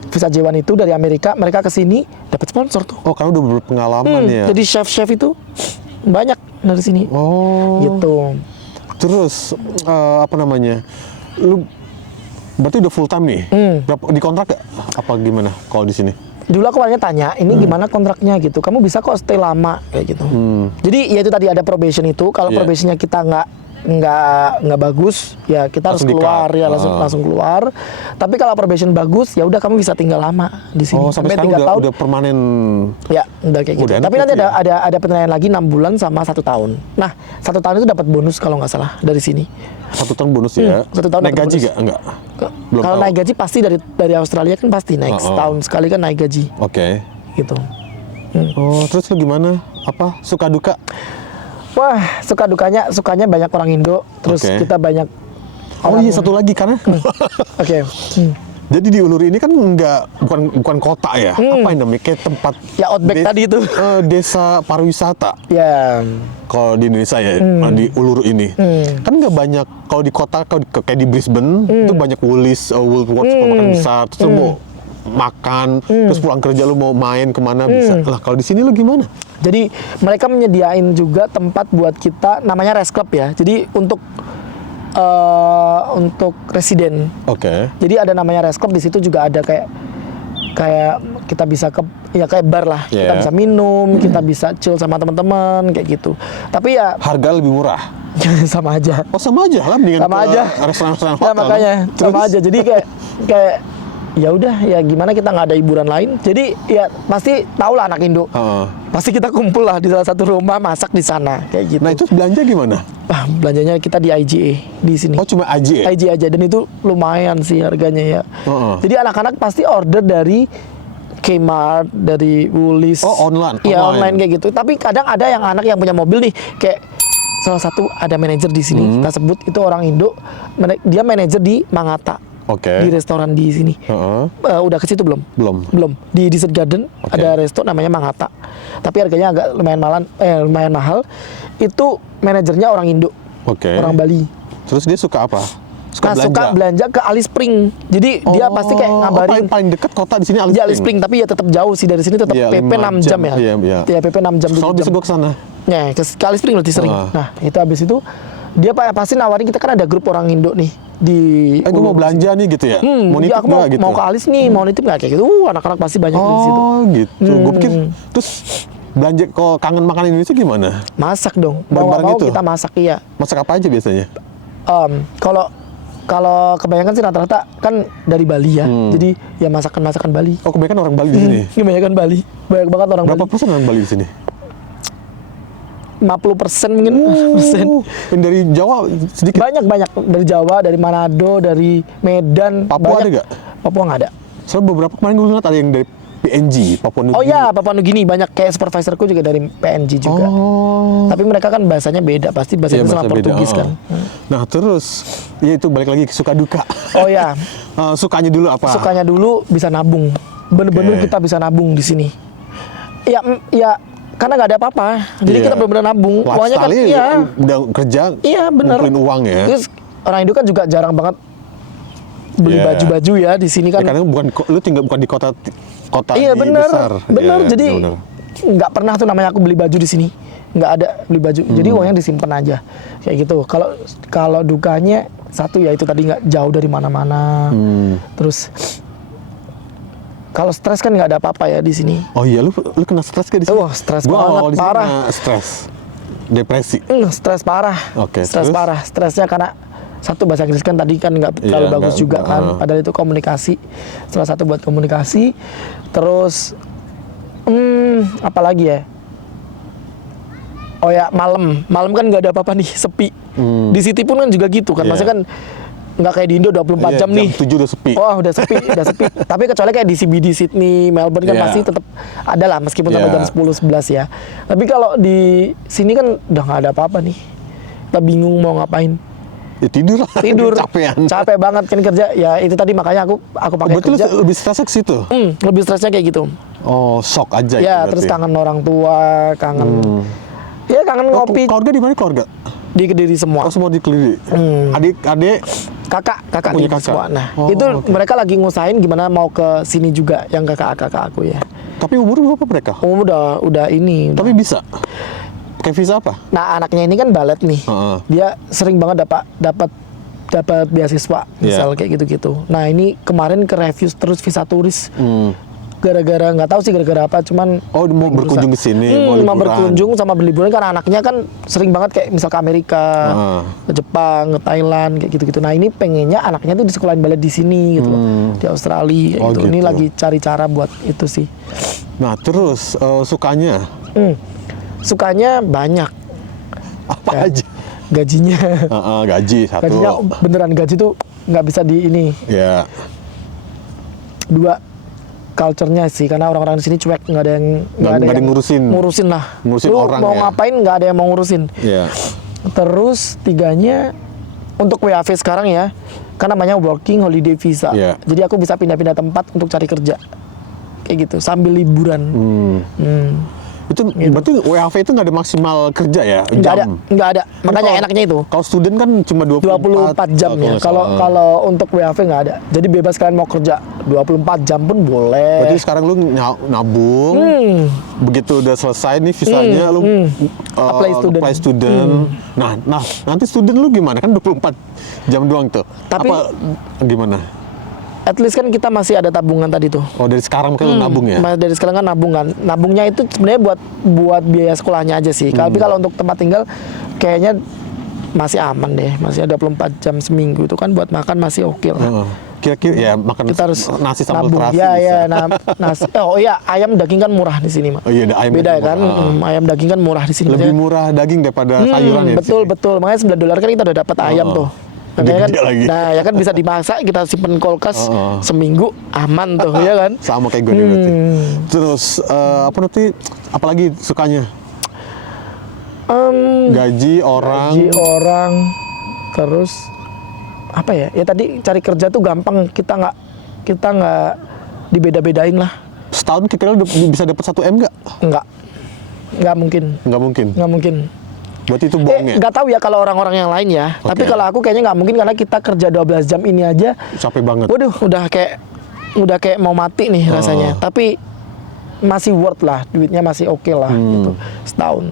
Visa J1 itu dari Amerika, mereka ke sini dapat sponsor tuh. Oh, karena udah berpengalaman ya. Jadi chef itu banyak dari sini. Oh. Gitu. Terus apa namanya? Lu berarti udah full time nih? Berapa di kontrak gak? Apa gimana kalau di sini? Dulu aku awalnya tanya, ini gimana kontraknya gitu. Kamu bisa kok stay lama kayak gitu. Jadi ya itu tadi ada probation itu. Kalau Iya. probationnya kita nggak bagus, ya kita harus Langsung keluar di-cut. ya langsung keluar. Tapi kalau probation bagus, ya udah kamu bisa tinggal lama di sini Oh, sampai sekarang 3 tahun. udah permanen. Ya, udah kayak gitu. Udah enak Tapi nanti berarti ada penilaian lagi 6 bulan sama 1 tahun. Nah, 1 tahun itu dapat bonus kalau nggak salah dari sini. 1 tahun bonus ya. 1 tahun Naik dapat gaji bonus. gak? Enggak. Belum Kalau tahu. naik gaji pasti dari Australia kan pasti naik setahun sekali kan naik gaji Oke. gitu. Oh, terus lu gimana? Apa suka duka? Wah, sukanya banyak orang Indo, terus Oke. kita banyak Oh orang. iya, satu lagi karena Oke. jadi di Uluru ini kan bukan kota ya. Apa yang namanya? Kayak tempat Ya, outback tadi itu. Desa pariwisata. Ya, Kalau di Indonesia ya, di Uluru ini kan nggak banyak. Kalau di kota kayak di Brisbane itu banyak Woolworths supermarket besar. Terus lu mau makan, terus pulang kerja lu mau main kemana bisa. Lah kalau di sini lu gimana? jadi mereka menyediain juga tempat buat kita namanya rest club ya. Jadi untuk residen. Oke. Jadi ada namanya rest club, di situ juga ada kayak kita bisa kayak bar lah. Kita Yeah. bisa minum, kita bisa chill sama teman-teman kayak gitu. Tapi ya Harga lebih murah. sama aja. Oh sama aja lah, mendingan Sama ke aja. restoran-restoran Ya hotel. makanya Terus? sama aja. Jadi kayak ya udah ya gimana kita nggak ada hiburan lain. Jadi ya pasti tahu lah anak Indo. Pasti kita kumpul lah di salah satu rumah masak di sana kayak gitu. Nah itu belanja gimana? Belanjanya kita di IGA di sini. Oh cuma aja ya? IGA aja dan itu lumayan sih harganya ya. Jadi anak-anak pasti order dari Kmart, dari Woolies. Oh online? Iya online kayak gitu. Tapi kadang ada yang anak yang punya mobil nih kayak salah satu ada manajer di sini kita sebut itu orang Indo. Dia manajer di Mangata. Di restoran di sini. Udah ke situ belum? Belum. Di Desert Garden ada resto namanya Mangata. Tapi harganya agak lumayan mahal. Itu manajernya orang Indo. Orang Bali. Terus dia suka apa? Suka belanja ke Alice Spring. Jadi dia pasti kayak ngabarin paling dekat kota di sini Alice Spring, tapi ya tetap jauh sih dari sini tetap PP 6 jam ya. Iya, PP 6 jam. Kalau bisa gua ke sana. Ya, ke Alice Spring lebih sering. Nah, itu habis itu dia pasti nawarin kita kan ada grup orang Indo nih di gue mau belanja nih gitu ya. Mau nitip aku gitu. mau ke Alice nih, mau nitip nggak kayak gitu. Anak-anak pasti banyak di situ. Oh, gitu. Gue pikir terus belanja kok kangen makanan Indonesia gimana? Masak dong. Mau kita masak iya. Masak apa aja biasanya? Kalau kebanyakan sih rata-rata kan dari Bali ya. Jadi ya masakan Bali. Oh, kebanyakan orang Bali di sini. Kebanyakan Bali. Banyak banget orang Berapa Bali. persen orang Bali di sini? 50% mungkin. Yang dari Jawa sedikit. Banyak dari Jawa, dari Manado, dari Medan. Papua ada nggak? Papua nggak ada. Soalnya beberapa kemarin gue lihat ada yang dari PNG, Papua Nugini. Oh iya, Papua Nugini banyak, kayak supervisorku juga dari PNG juga. Tapi mereka kan bahasanya beda, pasti bahasanya sama Portugis kan. Nah terus, ya itu balik lagi ke suka duka. Oh ya. Sukanya dulu apa? Sukanya dulu bisa nabung. Bener-bener kita bisa nabung di sini. Ya karena nggak ada apa-apa, jadi kita benar-benar nabung. Uangnya kan, udah kerja, bener. ngumpulin uang ya. Terus orang Indo kan juga jarang banget beli baju-baju ya di sini kan. Karena lu tinggal bukan di kota besar. Bener. Jadi nggak pernah tuh namanya aku beli baju di sini, nggak ada beli baju. Jadi uangnya disimpan aja kayak gitu. Kalau dukanya satu ya itu tadi nggak jauh dari mana-mana. Terus kalau stres kan nggak ada apa-apa ya di sini. Oh iya, lu kena stres gak di sini? Wah, stres banget, parah. Stres, depresi. Stres parah. Stres parah. Stresnya karena satu bahasa Inggris kan tadi kan nggak terlalu bagus juga kan. Padahal itu komunikasi. Salah satu buat komunikasi. Terus, apa lagi ya? Oh ya, malam kan nggak ada apa-apa nih, sepi. Di City pun kan juga gitu kan. Maksudnya kan nggak kayak di Indo 24 jam nih. Jam 7 udah sepi. Oh, udah sepi. Tapi kecuali kayak di CBD Sydney, Melbourne kan pasti tetap ada lah meskipun sampai jam 10-11 ya. Tapi kalau di sini kan udah nggak ada apa-apa nih. Kita bingung mau ngapain. Ya tidur lah. Capek banget kan kerja. Ya itu tadi makanya aku pakai kerja. Betul, lebih stresnya ke situ? Lebih stresnya kayak gitu. Oh, shock aja. Ya, terus kangen orang tua, kangen ngopi. Keluarga di mana keluarga? Di Kediri semua. Oh, semua di Kediri. Adik, kakak punya di kakak. semua. Nah, itu mereka lagi ngusahain gimana mau ke sini juga yang kakak aku ya. Tapi umur berapa mereka? Umur udah ini. Tapi bisa. Pakai visa apa? Nah, anaknya ini kan balet nih. Dia sering banget dapat beasiswa, misal kayak gitu-gitu. Nah, ini kemarin ke review terus visa turis. Gara-gara nggak tahu sih gara-gara apa, cuman mau berkunjung ke sini, mau berkunjung sama berliburan karena anaknya kan sering banget kayak misal ke Amerika, ke Jepang, ke Thailand kayak gitu-gitu. Nah, ini pengennya anaknya tuh di sekolahin balet di sini gitu loh, di Australia kayak gitu. Ini lagi cari cara buat itu sih. Nah, terus sukanya? Sukanya banyak. Apa aja? Gajinya. Gaji satu. Gajinya beneran gaji tuh nggak bisa di ini. Ya. Dua, culture-nya sih, karena orang-orang di sini cuek, nggak ada yang ngurusin lah. Ngurusin lu orang mau ya? ngapain nggak ada yang mau ngurusin. Terus tiganya untuk WAV sekarang ya, kan namanya working holiday visa. Jadi aku bisa pindah-pindah tempat untuk cari kerja kayak gitu sambil liburan. Itu berarti WAV itu nggak ada maksimal kerja ya? Nggak ada. Makanya enaknya itu. Kalau student kan cuma 24 jam ya. Kalau untuk WAV nggak ada. Jadi bebas kalian mau kerja 24 jam pun boleh. Berarti sekarang lu nabung. Begitu udah selesai nih visanya lu apply student. Nah, nanti student lu gimana? Kan 24 jam doang tuh. Tapi gimana? At least kan kita masih ada tabungan tadi tuh. Oh, dari sekarang kan lu nabung ya? Dari sekarang kan nabungan. Nabungnya itu sebenarnya buat biaya sekolahnya aja sih. Tapi kalau untuk tempat tinggal kayaknya masih aman deh. Masih ada 24 jam seminggu itu kan buat makan masih oke lah. kira-kira ya makan Kita harus nasi sambal nabung. terasi Ya, bisa. ya, nasi. Oh iya, ayam daging kan murah di sini, Mak. Oh iya, ada ayam Beda daging kan? murah. Ayam daging kan murah di sini. Lebih Maksudnya- murah daging daripada sayuran ya. di Betul, sini? betul. Makanya $9 kan kita udah dapat ayam tuh. Makanya kan, Gede lagi. nah ya kan bisa dimasak, kita simpen kulkas seminggu aman tuh, ya kan? Sama kayak gue nih berarti. Terus apa nanti? Apalagi sukanya? Gaji orang. Gaji orang, terus apa ya? Ya tadi cari kerja tuh gampang, kita nggak dibeda-bedain lah. Setahun kira-kira bisa dapat 1 M nggak? Nggak mungkin, Nggak mungkin. nggak mungkin. Berarti itu bohong ya? Nggak tahu ya kalau orang-orang yang lain ya. Tapi Oke. kalau aku kayaknya nggak mungkin karena kita kerja 12 jam ini aja. Capek banget. Waduh, udah kayak mau mati nih rasanya. Tapi masih worth lah, duitnya masih oke lah gitu. Setahun.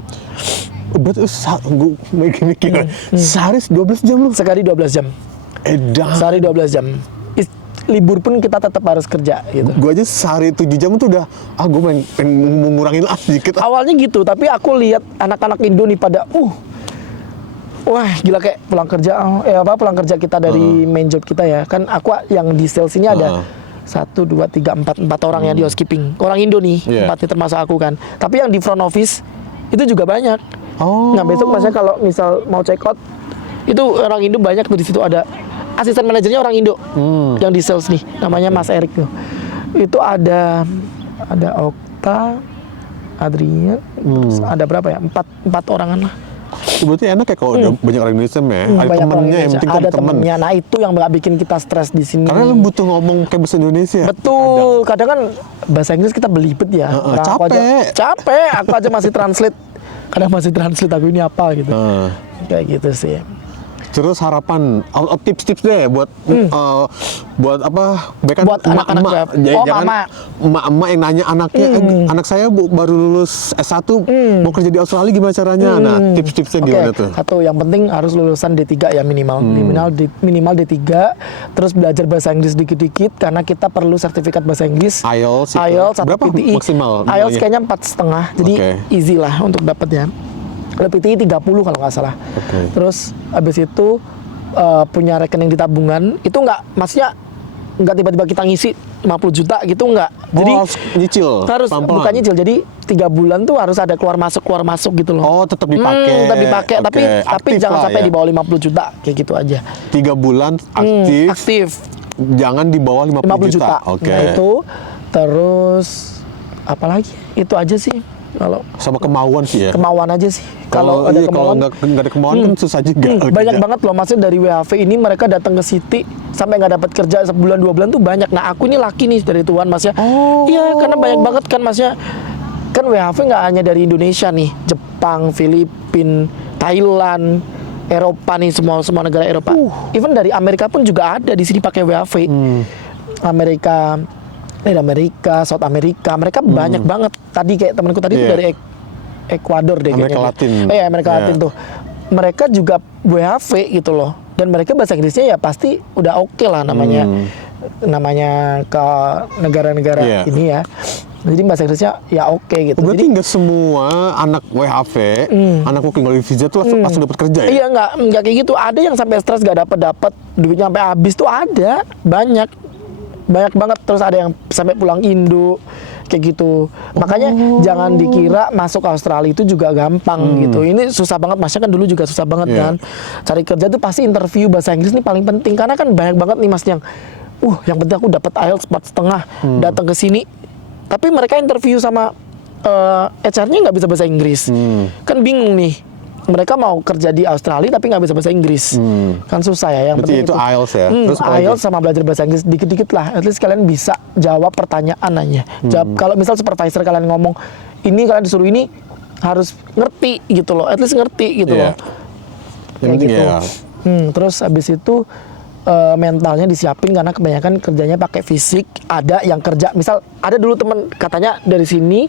Berarti gue mikir sehari 12 jam lu. Sekali 12 jam. Edan. Sehari 12 jam. Libur pun kita tetap harus kerja gitu. Gue aja sehari 7 jam tuh udah, gue pengen ngurangin lah sedikit. Awalnya gitu, tapi aku lihat anak-anak Indo nih pada wah gila kayak pulang kerja kita dari main job kita ya. Kan aku yang di sales ini ada 1, 2, 3, 4 orang yang di housekeeping. Orang Indo nih, Iya. 4 nih termasuk aku kan. Tapi yang di front office itu juga banyak. Oh. Nah besok maksudnya kalau misal mau check out itu orang Indo banyak tuh, di situ ada asisten manajernya orang Indo yang di sales nih, namanya Mas Erik tuh. Itu ada Okta, Adrian, terus ada berapa ya? 4 orangan lah. Berarti enak ya kalau udah banyak orang Indonesia ya. Ada Banyak orang temennya, yang Indonesia. penting Ada kan temen. temennya. Nah itu yang nggak bikin kita stres di sini. Karena lu butuh ngomong kayak bahasa Indonesia. Betul. Kadang kan bahasa Inggris kita belibet ya. Aku capek. capek. Aku aja masih translate. Kadang masih translate aku ini apa gitu. Kayak gitu sih. Terus harapan, tips-tips deh buat buat apa? Bahkan Buat anak-anak emak-emak. web. Jangan Mama. emak-emak yang nanya anaknya, anak saya baru lulus S1 mau kerja di Australia gimana caranya? Nah, tips-tipsnya gimana tuh? Satu, yang penting harus lulusan D3 ya minimal. Minimal D3, terus belajar bahasa Inggris dikit-dikit karena kita perlu sertifikat bahasa Inggris. IELTS itu. IELTS atau Berapa PTE. maksimal IELTS nilainya? kayaknya 4,5, jadi Oke. easy lah untuk dapatnya. Kalau PTE 30 kalau nggak salah. Oke. Terus habis itu punya rekening di tabungan, itu maksudnya nggak tiba-tiba kita ngisi 50 juta gitu nggak. Jadi harus nyicil, harus pelan-pelan. bukan nyicil. Jadi 3 bulan tuh harus ada keluar masuk gitu loh. Oh, tetap dipakai. Tetap dipakai, Oke, tapi aktif jangan lah sampai ya. di bawah 50 juta kayak gitu aja. 3 bulan aktif, Aktif jangan di bawah 50 juta. Oke. Nah itu terus apalagi? Itu aja sih. Kalau Sama kemauan sih ya. kemauan aja sih. Kalau ada iya, kalau kemauan, nggak ada kemauan kan susah juga. banyak banget loh, maksudnya dari WHV ini mereka datang ke City sampai nggak dapat kerja sebulan 2 bulan tuh banyak. Nah aku ini laki nih dari Tuhan masnya. Iya karena banyak banget kan masnya. Kan WHV nggak hanya dari Indonesia nih, Jepang, Filipina, Thailand, Eropa nih, semua negara Eropa. Even dari Amerika pun juga ada di sini pakai WHV. Amerika, South America, mereka banyak banget. Tadi kayak temanku tadi itu Iya. dari Ekuador deh Amerika kayaknya. Latin. Amerika Iya. Latin tuh. Mereka juga WHV gitu loh. Dan mereka bahasa Inggrisnya ya pasti udah oke lah namanya. Namanya ke negara-negara Iya. ini ya. Jadi bahasa Inggrisnya ya oke gitu. Berarti Jadi nggak semua anak WHV, anak working holiday visa tuh langsung dapat kerja ya? iya nggak kayak gitu. Ada yang sampai stres nggak dapat duitnya sampai habis tuh ada, banyak banget. Terus ada yang sampai pulang Indo kayak gitu. Makanya jangan dikira masuk Australia itu juga gampang gitu. Ini susah banget, masnya kan dulu juga susah banget Iya. kan. Cari kerja tuh pasti interview bahasa Inggris nih paling penting karena kan banyak banget nih mas yang penting aku dapat IELTS 4,5 datang ke sini. Tapi mereka interview sama HR-nya nggak bisa bahasa Inggris. Kan bingung nih. Mereka mau kerja di Australia tapi nggak bisa bahasa Inggris. Kan susah ya. Yang Berarti penting itu IELTS ya? Terus apa IELTS lagi? sama belajar bahasa Inggris dikit-dikit lah. At least kalian bisa jawab pertanyaan aja. Kalau misal supervisor kalian ngomong, ini kalian disuruh ini harus ngerti gitu loh. At least ngerti gitu Iya. loh. Yang Kayak penting gitu. ya. Terus habis itu mentalnya disiapin karena kebanyakan kerjanya pakai fisik. Ada yang kerja, misal ada dulu temen katanya dari sini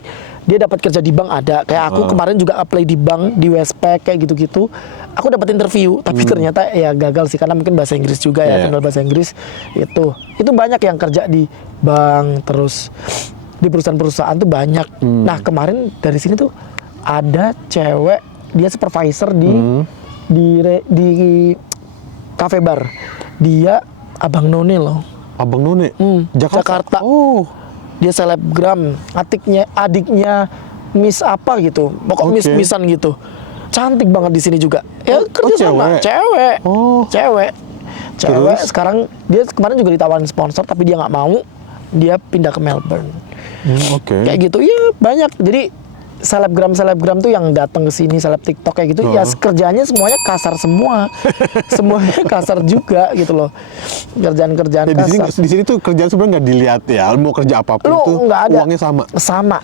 dia dapat kerja di bank, ada kayak aku kemarin juga apply di bank di Westpac kayak gitu-gitu. Aku dapat interview tapi ternyata ya gagal sih karena mungkin bahasa Inggris juga ya, Iya. kendala bahasa Inggris itu banyak yang kerja di bank, terus di perusahaan-perusahaan tuh banyak. Nah kemarin dari sini tuh ada cewek, dia supervisor di cafe bar. Dia abang none loh. Abang None? Jakarta. Oh, Dia selebgram, adiknya Miss apa gitu, pokok Oke. Missan gitu. Cantik banget di sini juga. Ya kerja sama, cewek. Oh. Cewek. Terus? Sekarang dia kemarin juga ditawarin sponsor tapi dia nggak mau. Dia pindah ke Melbourne. Oke. Kayak gitu. Ya banyak. Jadi selebgram tuh yang datang ke sini, seleb TikTok kayak gitu. Ya kerjanya semuanya kasar semua. Semuanya kasar juga gitu loh. Kerjaan-kerjaan Ya, kasar. di sini tuh kerjaan sebenarnya nggak dilihat ya. Mau kerja apapun Lu tuh nggak ada. uangnya sama. Sama.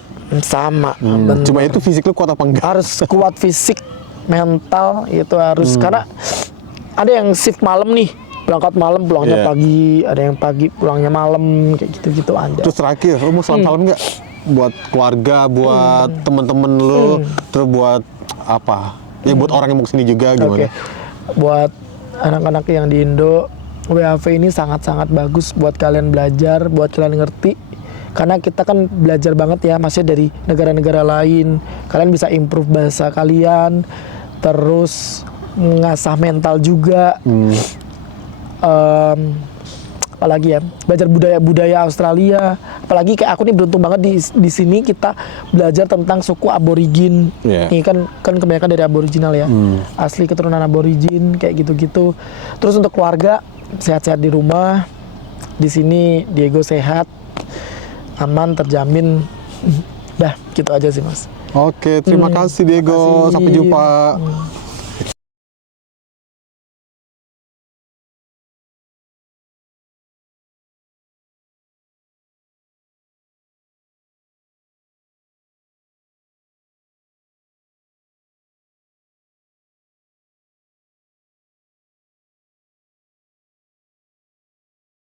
Bener. Cuma itu fisik lu kuat apa enggak? Harus kuat fisik, mental itu harus karena ada yang shift malam nih, berangkat malam pulangnya Iya. pagi, ada yang pagi pulangnya malam kayak gitu-gitu ada. Terus terakhir, lu mau salam-salam nggak? Buat keluarga, buat temen-temen lu, terus buat apa? Ya buat orang yang mau kesini juga Oke. gimana? Buat anak-anak yang di Indo, WHV ini sangat-sangat bagus buat kalian belajar, buat kalian ngerti. Karena kita kan belajar banget ya, masih dari negara-negara lain. Kalian bisa improve bahasa kalian, terus mengasah mental juga. Apalagi ya, belajar budaya Australia. Apalagi kayak aku nih beruntung banget di sini kita belajar tentang suku aborigin. Iya. Ini kan kebanyakan dari aboriginal ya, asli keturunan aborigin kayak gitu-gitu. Terus untuk keluarga sehat-sehat di rumah. Di sini Diego sehat, aman, terjamin. Dah, gitu aja sih Mas. Oke, terima kasih Diego. Makasih. Sampai jumpa.